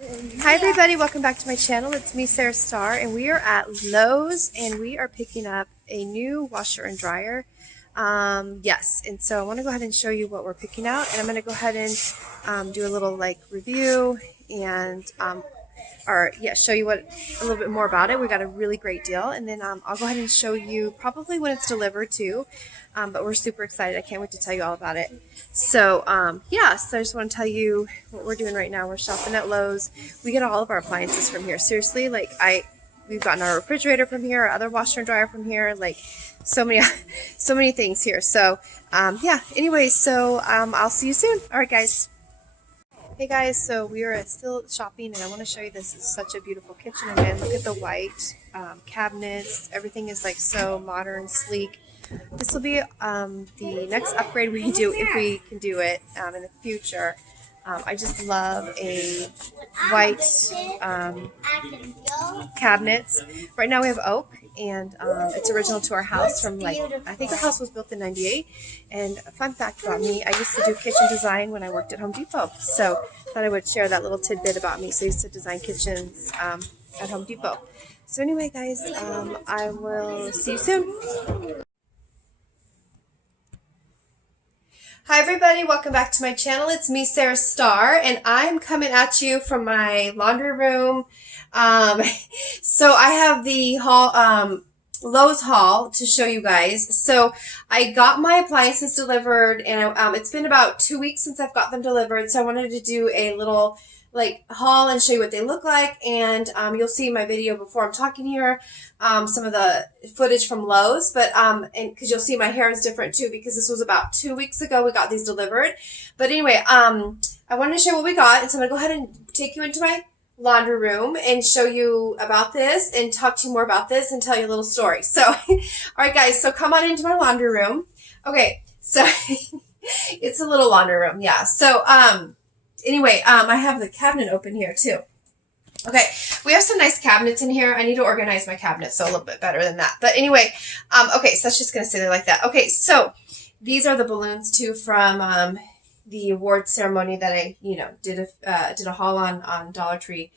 Hi everybody, welcome back to my channel. It's me, MESARASTARR, and we are at Lowe's and we are picking up a new washer and dryer. Yes, and so I want to go ahead and show you what we're picking out, and I'm going to go ahead and do a little review and show you a little bit more about it. We got a really great deal, and then I'll go ahead and show you probably when it's delivered too. But we're super excited. I can't wait to tell you all about it. So so I just want to tell you what we're doing right now. We're shopping at Lowe's. We get all of our appliances from here. Seriously, we've gotten our refrigerator from here, our other washer and dryer from here, so many things here. So anyway, so I'll see you soon. All right, guys. Hey guys, so we are still shopping, and I want to show you this. Is such a beautiful kitchen. Again, look at the white cabinets. Everything is so modern, sleek. This will be the next upgrade we do, if we can do it in the future. I just love a white cabinets. Right now we have oak, and it's original to our house from I think our house was built in '98. And a fun fact about me, I used to do kitchen design when I worked at Home Depot. So I thought I would share that little tidbit about me. So I used to design kitchens at Home Depot. So anyway, guys, I will see you soon. Hi everybody, welcome back to my channel. It's me, MESARASTARR, and I'm coming at you from my laundry room. So I have the haul, Lowe's haul to show you guys. So I got my appliances delivered, and it's been about 2 weeks since I've got them delivered. So I wanted to do a little haul and show you what they look like, and you'll see my video before I'm talking here, some of the footage from Lowe's, but and because you'll see my hair is different too, because this was about 2 weeks ago we got these delivered. But anyway, I wanted to show what we got, and so I'm gonna go ahead and take you into my laundry room and show you about this and talk to you more about this and tell you a little story. So all right guys, so come on into my laundry room. Okay, so it's a little laundry room, yeah. So anyway, I have the cabinet open here too. Okay, we have some nice cabinets in here. I need to organize my cabinets so a little bit better than that. But anyway, okay, so that's just going to stay there like that. Okay, so these are the balloons too from the award ceremony that I, did a haul on Dollar Tree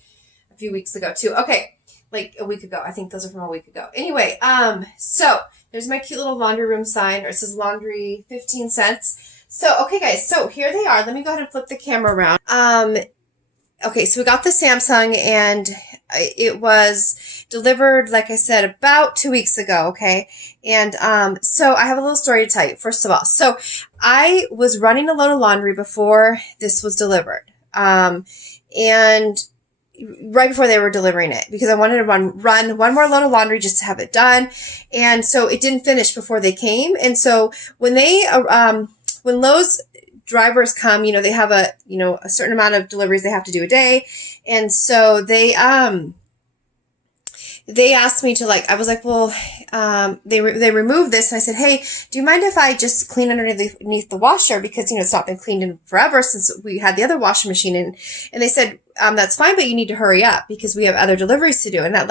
a few weeks ago too. Okay, like a week ago. I think those are from a week ago. Anyway, so there's my cute little laundry room sign, or it says laundry 15 cents. So, okay guys, so here they are. Let me go ahead and flip the camera around. Okay, so we got the Samsung, and it was delivered, like I said, about 2 weeks ago, okay? And so I have a little story to tell you, first of all. So I was running a load of laundry before this was delivered. And right before they were delivering it, because I wanted to run one more load of laundry just to have it done. And so it didn't finish before they came. And so when when Lowe's drivers come, they have a certain amount of deliveries they have to do a day. And so they asked me to I was like, well, they removed this. And I said, hey, do you mind if I just clean underneath the washer? Because, it's not been cleaned in forever since we had the other washing machine. And they said, that's fine, but you need to hurry up because we have other deliveries to do. And that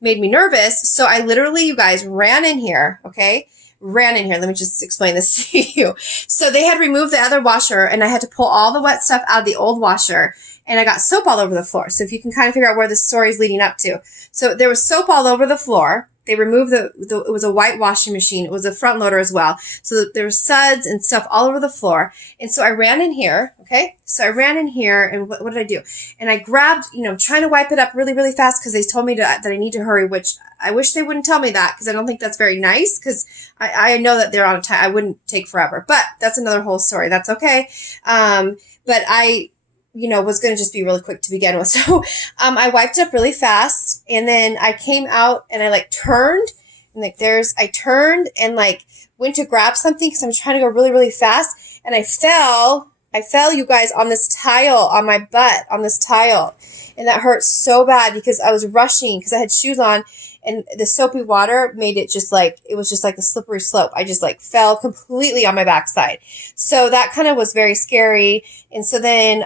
made me nervous. So I literally, you guys, ran in here. Okay. Ran in here. Let me just explain this to you. So they had removed the other washer, and I had to pull all the wet stuff out of the old washer, and I got soap all over the floor. So if you can kind of figure out where this story is leading up to. So there was soap all over the floor. They removed it was a white washing machine. It was a front loader as well. So there was suds and stuff all over the floor. And so I ran in here. Okay. So I ran in here, and what did I do? And I grabbed, trying to wipe it up really, really fast because they told me that I need to hurry, which I wish they wouldn't tell me that because I don't think that's very nice because I know that they're on time. I wouldn't take forever, but that's another whole story. That's okay. But I was going to just be really quick to begin with. So, I wiped it up really fast, and then I came out and I turned, and I turned and went to grab something because I'm trying to go really, really fast. And I fell, you guys, on this tile, on my butt, on this tile. And that hurt so bad because I was rushing because I had shoes on, and the soapy water made it it was just like a slippery slope. I just fell completely on my backside. So that kind of was very scary. And so then,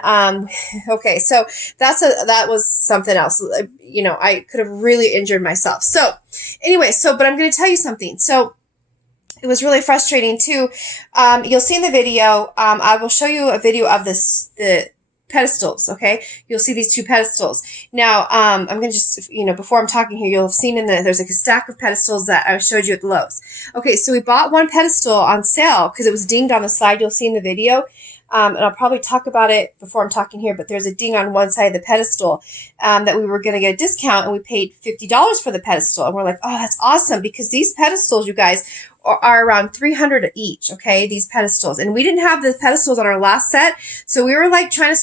okay, so that was something else. I could have really injured myself. So anyway, but I'm going to tell you something. So it was really frustrating too. You'll see in the video, I will show you a video of the pedestals, okay? You'll see these two pedestals. Now, I'm going to just, before I'm talking here, you'll have seen there's like a stack of pedestals that I showed you at the Lowe's. Okay, so we bought one pedestal on sale because it was dinged on the side. You'll see in the video. And I'll probably talk about it before I'm talking here, but there's a ding on one side of the pedestal that we were going to get a discount, and we paid $50 for the pedestal. And we're like, oh, that's awesome, because these pedestals, you guys, are around $300 each, okay, these pedestals. And we didn't have the pedestals on our last set, so we were like trying to,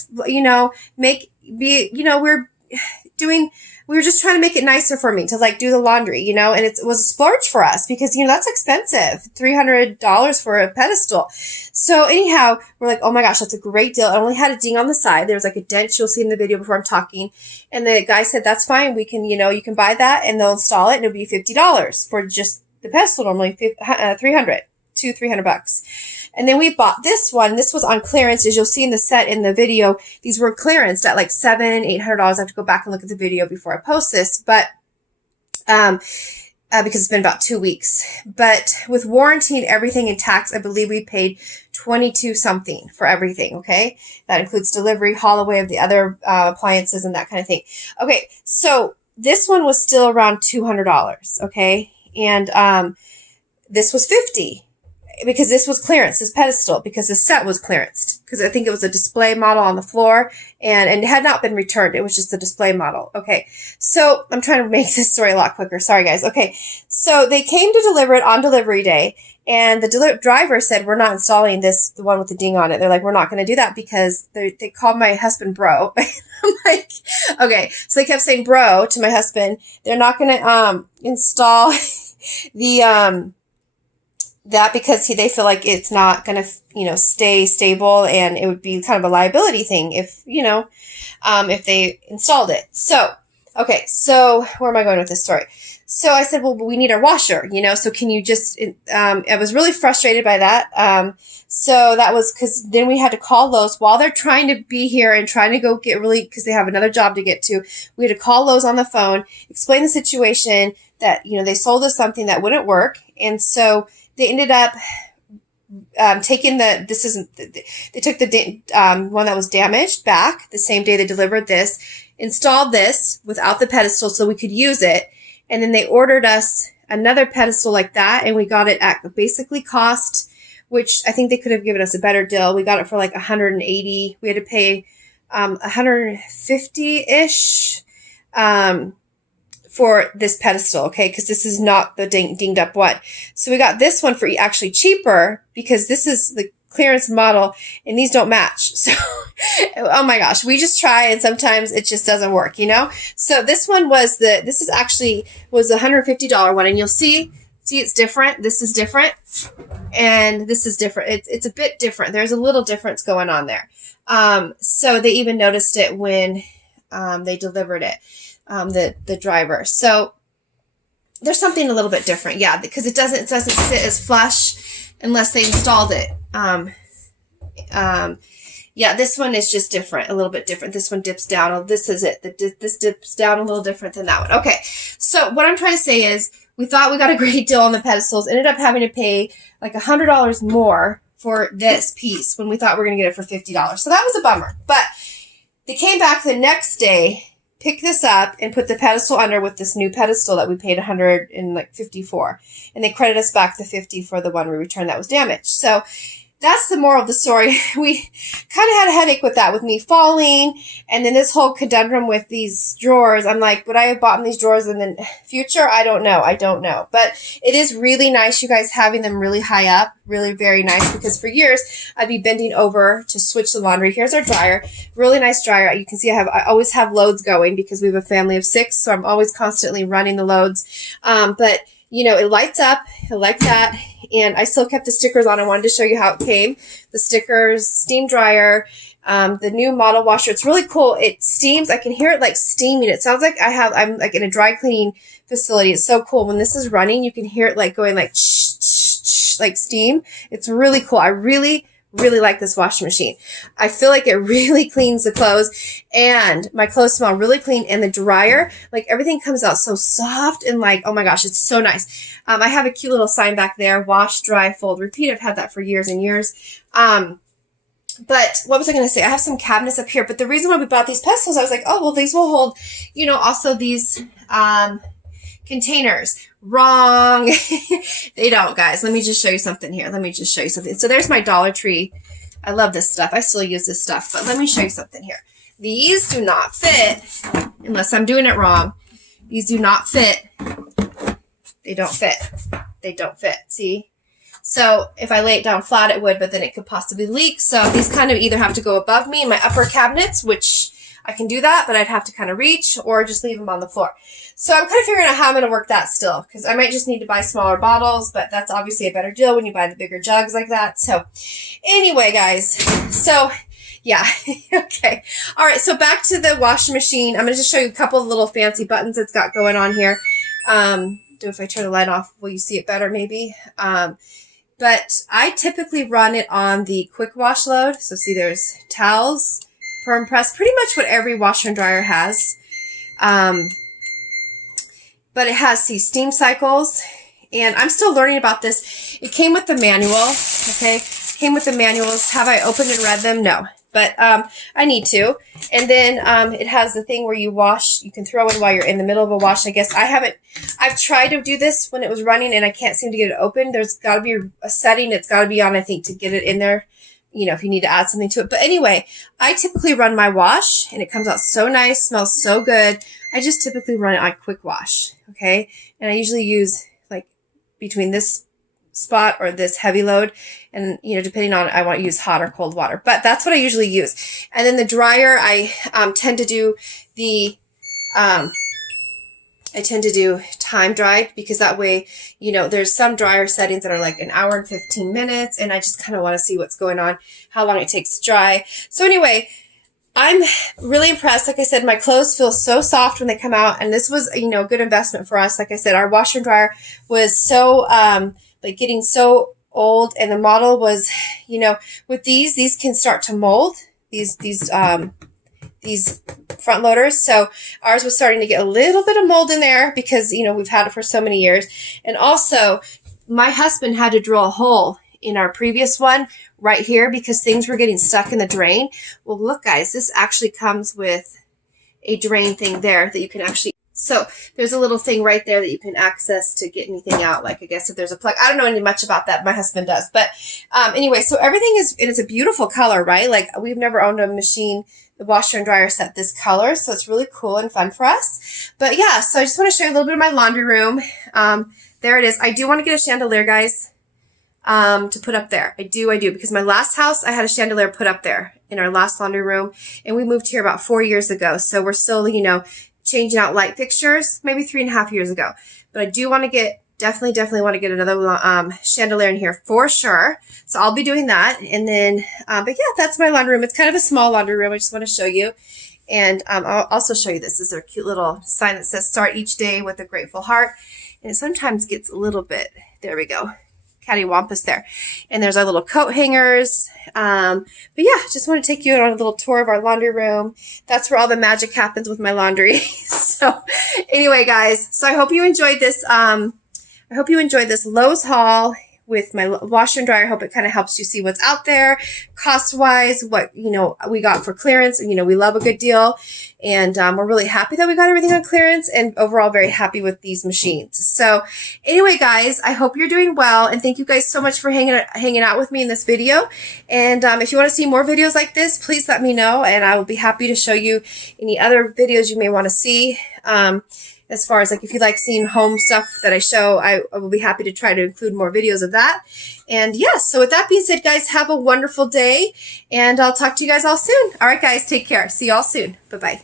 we were just trying to make it nicer for me to like do the laundry, and it was a splurge for us because, that's expensive, $300 for a pedestal. So anyhow, we're like, oh my gosh, that's a great deal. I only had a ding on the side. There was like a dent you'll see in the video before I'm talking. And the guy said, that's fine. We can, you can buy that and they'll install it and it'll be $50 for just the pedestal, normally $300 bucks. And then we bought this one. This was on clearance. As you'll see in the set in the video, these were clearanced at like $700-800. I have to go back and look at the video before I post this, but because it's been about 2 weeks. But with warranty and everything and tax, I believe we paid $22 something for everything. Okay, that includes delivery, haul away of the other appliances and that kind of thing. Okay, so this one was still around $200. Okay, and this was $50. Because this was clearance, this pedestal, because the set was clearanced. Because I think it was a display model on the floor and it had not been returned. It was just a display model. Okay. So I'm trying to make this story a lot quicker. Sorry, guys. Okay. So they came to deliver it on delivery day. And the driver said, we're not installing this, the one with the ding on it. They're like, we're not going to do that because they called my husband bro. I'm like, okay. So they kept saying bro to my husband. They're not going to install the that because they feel like it's not going to, stay stable, and it would be kind of a liability thing if they installed it. So, okay. So where am I going with this story? So I said, well, we need our washer, so can you just, I was really frustrated by that. So that was because then we had to call Lowe's while they're trying to be here and trying to go get because they have another job to get to. We had to call Lowe's on the phone, explain the situation that, they sold us something that wouldn't work. And so they ended up taking they took the one that was damaged back the same day they delivered this, installed this without the pedestal so we could use it. And then they ordered us another pedestal like that, and we got it at basically cost, which I think they could have given us a better deal. We got it for like $180. We had to pay $150-ish for this pedestal, okay? Because this is not the dinged up one. So we got this one for actually cheaper because this is the clearance model and these don't match. So, oh my gosh, we just try and sometimes it just doesn't work, So this one was the $150 one, and you'll see it's different. This is different and this is different. It's a bit different. There's a little difference going on there. So they even noticed it when they delivered it. The driver. So there's something a little bit different. Yeah, because it doesn't sit as flush unless they installed it. Yeah, this one is just different, a little bit different. This one dips down. Oh, this is it. This dips down a little different than that one. Okay. So what I'm trying to say is we thought we got a great deal on the pedestals, ended up having to pay like $100 more for this piece when we thought we were going to get it for $50. So that was a bummer, but they came back the next day, pick this up and put the pedestal under with this new pedestal that we paid $154 for. And they credit us back the $50 for the one we returned that was damaged. So that's the moral of the story. We kind of had a headache with that, with me falling. And then this whole conundrum with these drawers. I'm like, would I have bought these drawers in the future? I don't know. But it is really nice, you guys, having them really high up. Really very nice, because for years I'd be bending over to switch the laundry. Here's our dryer. Really nice dryer. You can see I always have loads going because we have a family of 6. So I'm always constantly running the loads. But it lights up like that. And I still kept the stickers on. I wanted to show you how it came. The stickers, steam dryer, the new model washer. It's really cool. It steams. I can hear it like steaming. It sounds like I'm like in a dry cleaning facility. It's so cool. When this is running, you can hear it like going like like steam. It's really cool. I really like this washing machine. I feel like it really cleans the clothes, and my clothes smell really clean. And the dryer, like everything comes out so soft and like, oh my gosh, it's so nice. I have a cute little sign back there: wash, dry, fold, repeat. I've had that for years and years. But what was I going to say? I have some cabinets up here, but the reason why we bought these pedestals, I was like, oh, well, these will hold, you know, also these containers. Wrong. They don't, guys. Let me just show you something here. Let me just show you something. So there's my Dollar Tree. I love this stuff. I still use this stuff, but let me show you something here. These do not fit unless I'm doing it wrong. These do not fit. They don't fit. They don't fit. See? So if I lay it down flat, it would, but then it could possibly leak. So these kind of either have to go above me in my upper cabinets, which I can do that, but I'd have to kind of reach or just leave them on the floor. So I'm kind of figuring out how I'm going to work that still, because I might just need to buy smaller bottles, but that's obviously a better deal when you buy the bigger jugs like that. So anyway, guys, so yeah, okay. All right, so back to the washing machine. I'm going to just show you a couple of little fancy buttons it's got going on here. If I turn the light off, will you see it better maybe? But I typically run it on the quick wash load. So see, there's towels, perm press, pretty much what every washer and dryer has. But it has, see, steam cycles, and I'm still learning about this. It came with the manual, okay? Came with the manuals. Have I opened and read them? No, but I need to. And then it has the thing where you wash, you can throw in while you're in the middle of a wash. I guess I've tried to do this when it was running, and I can't seem to get it open. There's got to be a setting it's got to be on, I think, to get it in there, you know, if you need to add something to it. But anyway, I typically run my wash, and it comes out so nice, smells so good. I just typically run it on quick wash, okay? And I usually use, like, between this spot or this heavy load, and, you know, depending on, I want to use hot or cold water. But that's what I usually use. And then the dryer, I tend to do the... I tend to do time dried, because that way, you know, there's some dryer settings that are like an hour and 15 minutes, and I just kind of want to see what's going on, how long it takes to dry. So anyway, I'm really impressed. Like I said, my clothes feel so soft when they come out, and this was, you know, a good investment for us. Like I said, our washer and dryer was so, like getting so old, and the model was, you know, with these can start to mold, these front loaders. So ours was starting to get a little bit of mold in there because, you know, we've had it for so many years. And also my husband had to drill a hole in our previous one right here because things were getting stuck in the drain. Well, look, guys, this actually comes with a drain thing there that you can actually, so there's a little thing right there that you can access to get anything out. Like, I guess if there's a plug, I don't know any much about that. My husband does. But anyway, so everything is, and it's a beautiful color, right? Like, we've never owned a machine, the washer and dryer set this color. So it's really cool and fun for us. But yeah, so I just want to show you a little bit of my laundry room. There it is. I do want to get a chandelier, guys, to put up there. I do, because my last house, I had a chandelier put up there in our last laundry room. And we moved here about 4 years ago. So we're still, you know, changing out light fixtures, maybe 3.5 years ago. But I do want to get, definitely want to get another chandelier in here for sure. So I'll be doing that. And then, but yeah, that's my laundry room. It's kind of a small laundry room. I just want to show you. And I'll also show you this. This is a cute little sign that says start each day with a grateful heart. And it sometimes gets a little bit, there we go, cattywampus there. And there's our little coat hangers. But yeah, just want to take you on a little tour of our laundry room. That's where all the magic happens with my laundry. So anyway, guys, so I hope you enjoyed this. I hope you enjoyed this Lowe's haul with my washer and dryer. I hope it kind of helps you see what's out there cost-wise, what, you know, we got for clearance. You know, we love a good deal, and we're really happy that we got everything on clearance, and overall very happy with these machines. So anyway, guys, I hope you're doing well, and thank you guys so much for hanging out with me in this video. And if you want to see more videos like this, please let me know, and I will be happy to show you any other videos you may want to see. As far as, like, if you like seeing home stuff that I show, I will be happy to try to include more videos of that. And yeah, so with that being said, guys, have a wonderful day, and I'll talk to you guys all soon. All right, guys, take care. See you all soon. Bye-bye.